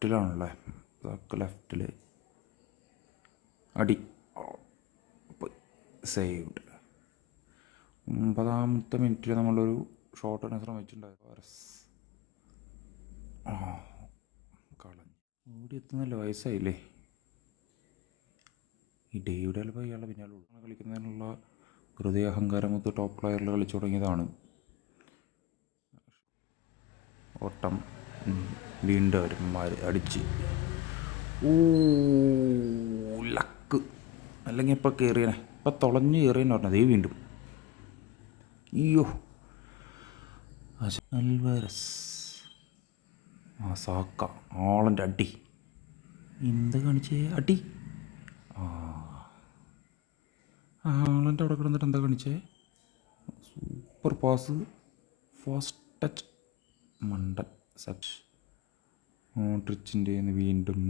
ലെഫ്റ്റിലാണല്ലേ, ലെഫ്റ്റിൽ അടി സേവ്ഡ്. 9ാമത്തെ മിനിറ്റിൽ നമ്മളൊരു ഷോട്ട് തന്നെ ശ്രമിച്ചിട്ടുണ്ടായിരുന്നു. കളഞ്ഞു. ഓടി എത്തുന്നല്ലേ, വയസ്സായില്ലേ. ഈ ഡേവിഡ് ആൽബ ഇയാളെ പിന്നാലെ കളിക്കുന്നതിനുള്ള ഹൃദയ അഹങ്കാരമൊത്ത് ടോപ്പ് പ്ലെയറിൽ കളിച്ചു തുടങ്ങിയതാണ്. ഓട്ടം വീണ്ടും അവന്മാർ അടിച്ച് ലക്ക്, അല്ലെങ്കിൽ ഇപ്പോൾ കയറിയനെ, ഇപ്പം തുളഞ്ഞ് കയറിയെന്ന് പറഞ്ഞത്. വീണ്ടും അയ്യോ അൽവാരസ്, സാക്ക ആളൻ്റെ അടി, എന്ത് കാണിച്ചേ അടി. ആളൻ്റെ അവിടെ കിടന്നിട്ട് എന്താ കാണിച്ചേ, സൂപ്പർ പാസ്, ഫാസ്റ്റ് ടച്ച്, മണ്ടൻ സച്ച്. മോഡ്രിച്ചിൻ്റെ വീണ്ടും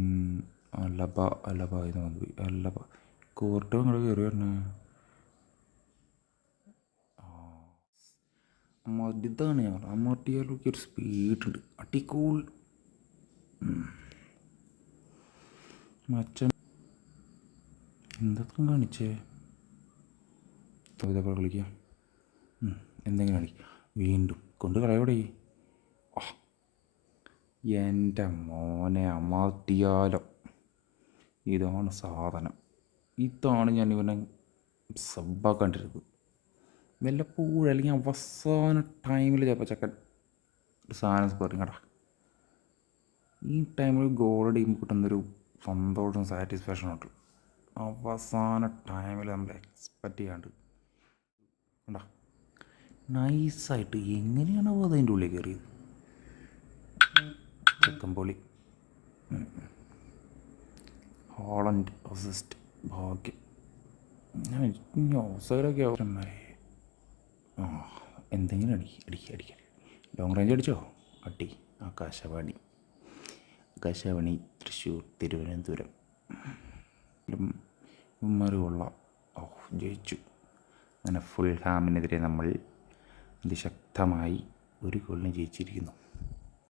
അലബ ഇത് വന്നു. അലബ കോർട്ട് അങ്ങോട്ട് കയറി വരണേ. ഇതാണ് ഞാൻ പറഞ്ഞത്, അമർട്ടിയാലൊക്കെ ഒരു സ്പീഡുണ്ട്, അടികൂൾ. മച്ചൻ എന്തൊക്കെ കാണിച്ചേ, ഇതപ്പോൾ കളിക്കാം, എന്തെങ്കിലും കാണിക്കും. വീണ്ടും കൊണ്ട് കളയോടെ. എൻ്റെ മോനെ അമർത്തിയാലോ, ഇതാണ് സാധനം. ഇതാണ് ഞാൻ ഇവനെ സബ്ബാക്കാണ്ടിരുന്നത്. വല്ലപ്പോഴും അല്ലെങ്കിൽ അവസാന ടൈമിൽ ചിലപ്പോൾ ചക്കൻ ഒരു സാധനം സ്പെറിങ്ങടാ. ഈ ടൈമിൽ ഗോൾ അടിക്കുമ്പോൾ കിട്ടുന്നൊരു സന്തോഷം, സാറ്റിസ്ഫാക്ഷൻ ഉണ്ട്. അവസാന ടൈമിൽ നമ്മൾ എക്സ്പെക്റ്റ് ചെയ്യാണ്ട് കണ്ടാ നൈസായിട്ട് എങ്ങനെയാണോ അതിൻ്റെ ഉള്ളിൽ കയറിയത്. ചെക്കൻപൊളി. ഹോളണ്ട് അസിസ്റ്റ്, ഭാഗ്യം. ഓസൈഡൊക്കെ ആവുന്നേ. എന്തെങ്കിലും അടിക്കുക. ലോങ് റേഞ്ച് അടിച്ചോ, അടി. ആകാശവാണി തൃശ്ശൂർ, തിരുവനന്തപുരം. ഇവന്മാർ കൊള്ളാം. ജയിച്ചു. അങ്ങനെ ഫുൾ ഹാമിനെതിരെ നമ്മൾ അതിശക്തമായി 1 ഗോളിന് ജയിച്ചിരിക്കുന്നു.